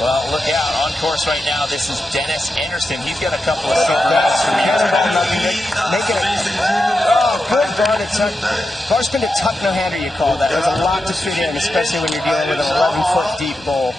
Well, look out. On course right now, this is Dennis Anderson. He's got a couple of silver medals for you. Making a good bar to tuck. Bar spin to tuck no-hander, you call that. There's a lot to fit in, especially when you're dealing with an 11-foot deep bowl.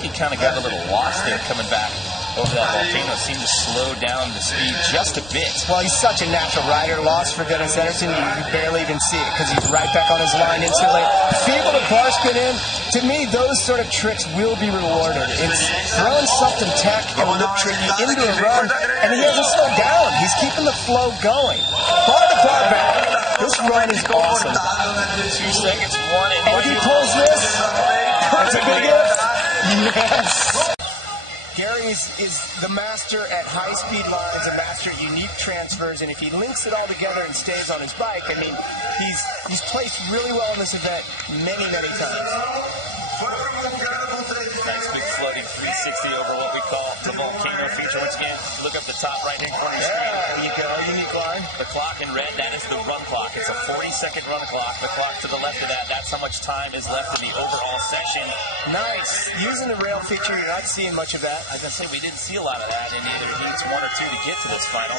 He kind of got a little lost there coming back over that volcano. Seemed to slow down the speed just a bit. Well, he's such a natural rider. Lost for Dennis Anderson, you barely even see it because he's right back on his line instantly. Feeble to bar spin in. To me, those sort of tricks will be rewarded. It's throwing something tech and a lip tricky into a run, and he hasn't slowed down. He's keeping the flow going. Bar to bar back. This run is awesome. 2 seconds, 1 and 1. And if he pulls this, that's a big if. Yes. Gary is the master at high-speed lines, a master at unique transfers, and if he links it all together and stays on his bike, I mean, he's placed really well in this event many, many times. Nice big floating 360 over what we call the volcano feature. Once again, look up the top right-hand corner of your screen. There you go, unique line. The clock in red, that is the run clock. It's a 40-second run clock. The clock to the left of that, that's how much time is left in the overall session. Nice. Using the rail feature, you're not seeing much of that. As I say, we didn't see a lot of that, and it needs 1 or 2 to get to this final.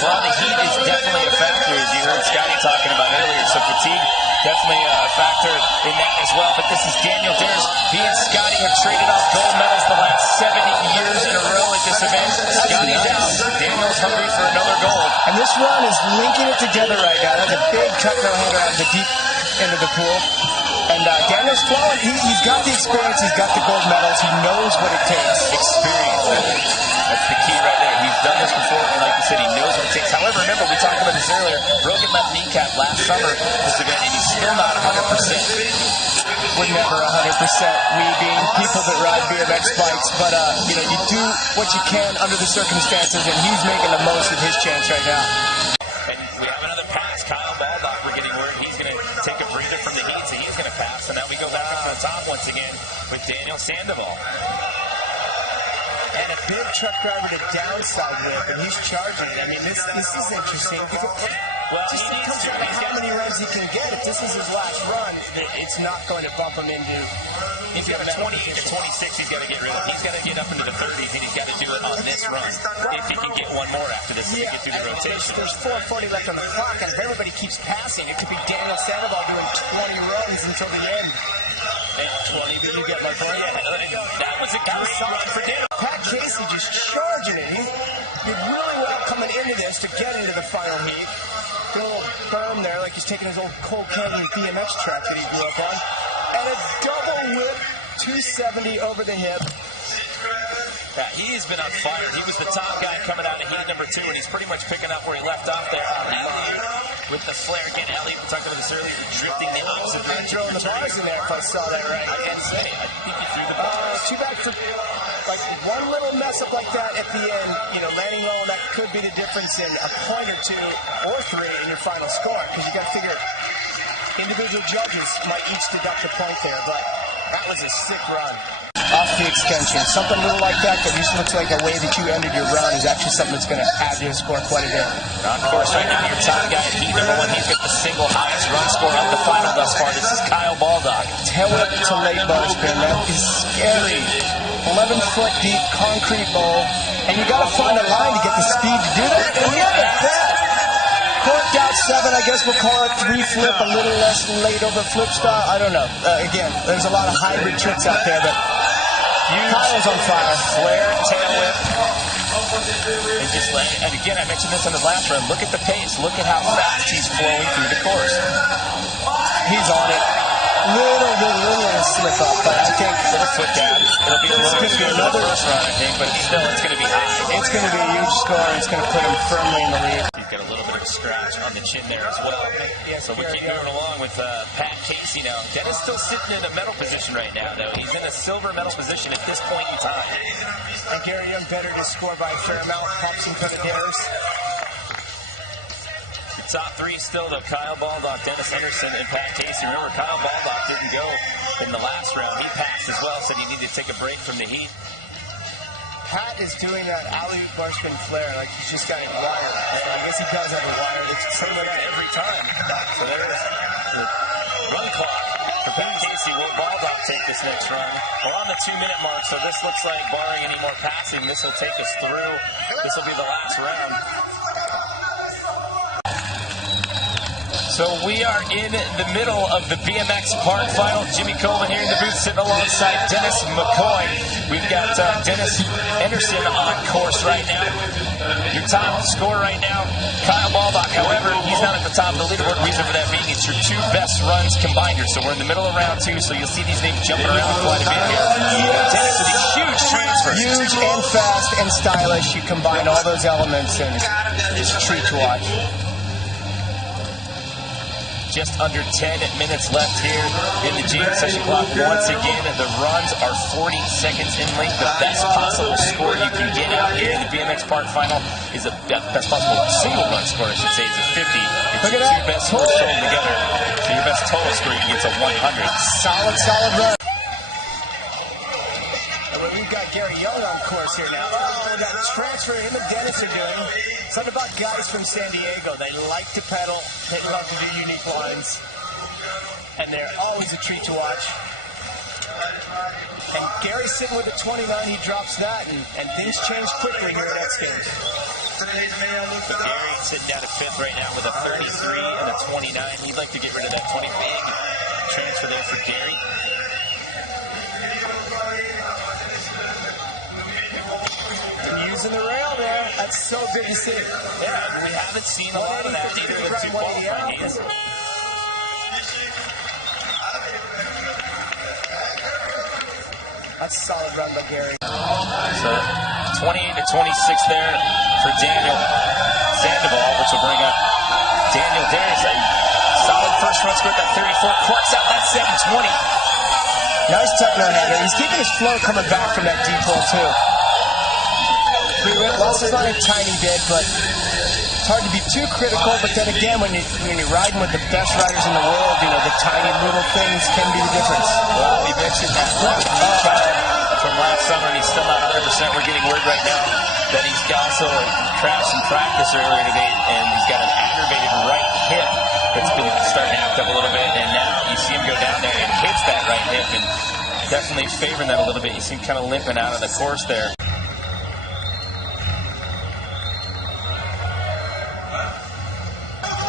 Well, the heat is definitely a factor, as you heard Scotty talking about earlier, so fatigue definitely a factor in that as well. But this is Daniel Dares. He and Scotty have traded off gold medals the last 7 years in a row at this event. Scotty's out. Daniel's hungry for another gold. And this run is linking it together right now. That's a big tuck no-hander out of the deep end of the pool. And Daniel's flowing. He's got the experience. He's got the gold medals. He knows what it takes. Experience. That's the key right there. He's done this before, and like you said, he knows what it takes. However, remember, we talked about this earlier. Broken left kneecap last summer at this event, and he's still not 100%. We're never 100%. We being people that ride BMX bikes, but you know, you do what you can under the circumstances, and he's making the most of his chance right now. And we have another pass. Kyle Baldock, we're getting word he's going to take a breather from the heat, so he's going to pass. And now we go back up to the top once again with Daniel Sandoval. And a big truck driver to downside whip, and he's charging it. I mean, this is interesting. Well, just comes down to how many runs he can get. If this is his last run, it's not going to bump him into. He's got a 28 to 26 he's got to get rid of. He's got to get up into the 30s, and he's got to do it on this run. If he can get one more after this, to get through the rotation. There's 4:40 left on the clock, and if everybody keeps passing, it could be Daniel Sandoval doing 20 runs until the end. And 20, did you get my point? Yeah, that was a great run for Daniel. Pat Casey just charging it. He did really well coming into this to get into the final heat. Good little berm there, like he's taking his old Cold Canyon BMX track that he grew up on. And a double whip, 270 over the hip. Yeah, he's been on fire. He was the top guy coming out of heat number 2, and he's pretty much picking up where he left off there. Alley with the flare. Again, Alley, we talked about this earlier, drifting the opposite direction. Throwing the bars in there, if I saw that right. I can't say. I think he threw the bars. Too bad for, like, one little mess up like that at the end, you know, landing low, that could be the difference in a point or 2 or 3 in your final score, because you got to figure individual judges might each deduct a point there, but that was a sick run. Off the extension. Something little like that just looks like a way that you ended your run is actually something that's going to add to your score quite a bit. On course right now, your top guy, heat number 1, he's got the single highest run score of the final thus far. This is Kyle Baldock. Tail whip to late bar spin. That is scary. 11-foot deep concrete bowl. And you got to find a line to get the speed to do that. And look at that. Corked out 7, I guess we'll call it 3 flip, a little less late over flip style. I don't know. Again, there's a lot of hybrid tricks out there, but Kyle's on fire. Flare, tail whip. And just and again, I mentioned this on his last run. Look at the pace. Look at how fast he's flowing through the course. He's on it. Little slip up, but I think little foot down. It'll be a little bit of another first run, I think, but still, it's going to be high. It's going to be a huge score. It's going to put him firmly in the lead. He's got a little bit of a scratch on the chin there as well. Yeah, so we keep moving along with Pat Casey now. Dennis still sitting in a medal position right now, though. He's in a silver medal position at this point in time. And Gary Young better to score by a fair amount. Pops him for the Dares. Top 3 still, though. Kyle Baldock, Dennis Anderson, and Pat Casey. Remember, Kyle Baldock didn't go in the last round. He passed as well, said he needed to take a break from the heat. Pat is doing that alley-oop bar spin flare like he's just got it wired. I guess he does have it wired. It's the same with that every time. So there's the run clock. For Pat Casey, will Baldock take this next run? We're on the 2-minute mark, so this looks like, barring any more passing, this will take us through. This will be the last round. So we are in the middle of the BMX Park Final. Jimmy Coleman here in the booth sitting alongside Dennis McCoy. We've got Dennis Henderson on course right now. Your top scorer right now, Kyle Baldock. However, he's not at the top of the leaderboard. Reason for that being it's your two best runs combined here. So we're in the middle of round 2, so you'll see these names jumping around quite a bit here. Dennis with a huge transfer. Huge and fast and stylish. You combine all those elements and it's a treat to watch. Just under 10 minutes left here in the jam session clock. Once again, the runs are 40 seconds in length. The best possible score you can get out here in the BMX Park Final is the best possible single run score, I should say, is a 50. It's your two best scores thrown together. So your best total score, you can get to 100. Solid run. And we've got Gary Young on course here now. Oh, that transfer him and Dennis are doing. Something about guys from San Diego. They like to pedal. They love to do unique lines. And they're always a treat to watch. And Gary's sitting with a 29. He drops that, and things change quickly here in X Games. Gary sitting down at 5th right now with a 33 and a 29. He'd like to get rid of that 20. Big transfer there for Gary. Using the rail there. That's so good to see. Yeah, we haven't seen a lot of that either in two qualifying heats. That's a solid run by Gary. So 28 to 26 there for Daniel Sandoval, which will bring up Daniel Darius. A solid first run score at that 34. Corks out that 720. Nice techno header. He's keeping his flow coming back from that deep pull too. Lost his line a tiny bit, but it's hard to be too critical. But then again, when you're riding with the best riders in the world, you know, the tiny little things can be the difference. Well, we mentioned that from last summer, and he's still not 100%. We're getting word right now that he's also crashed in practice earlier today, and he's got an aggravated right hip that's been starting to act up a little bit. And now you see him go down there and hits that right hip, and definitely favoring that a little bit. You see him kind of limping out of the course there.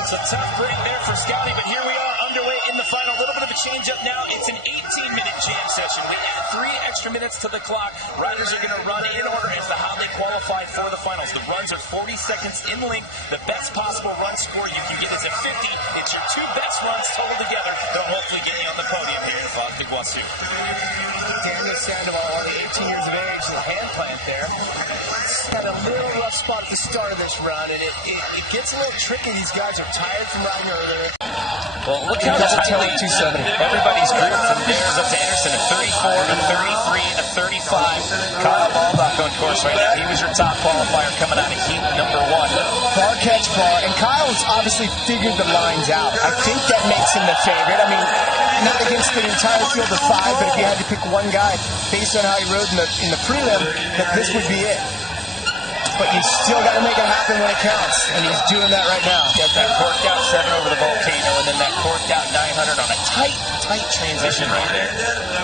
It's a tough break there for Scotty, but here we are underway in the final. A little bit of a change up now. It's an 18-minute jam session. We add 3 extra minutes to the clock. Riders are going to run in order as to how they qualify for the finals. The runs are 40 seconds in length. The best possible run score you can get is a 50. It's your two best runs total together. They'll hopefully get you on the podium here in Iguaçu. Daniel Sandoval, only 18 years of age, the hand plant there. Had a little rough spot at the start of this run, and it gets a little tricky. These guys are tired from riding earlier. Well, look how tightly everybody's grouped from Dares up to Anderson, a 34, a 33, a 35. Kyle Baldock on course right now. He was your top qualifier coming out of heat number 1. Bar catch bar, and Kyle's obviously figured the lines out. I think that makes him the favorite. I mean, not against the entire field of 5, but if you had to pick one guy based on how he rode in the prelim, that this would be it. But you still got to make it happen when it counts, and he's doing that right now. Got that corked out 7 over the volcano, and then that corked out 900 on a tight transition right there.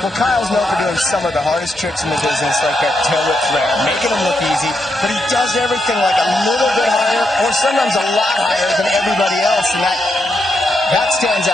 Well, Kyle's known for doing some of the hardest tricks in the business, like that tail whip flare, making him look easy, but he does everything like a little bit higher, or sometimes a lot higher than everybody else, and that stands out.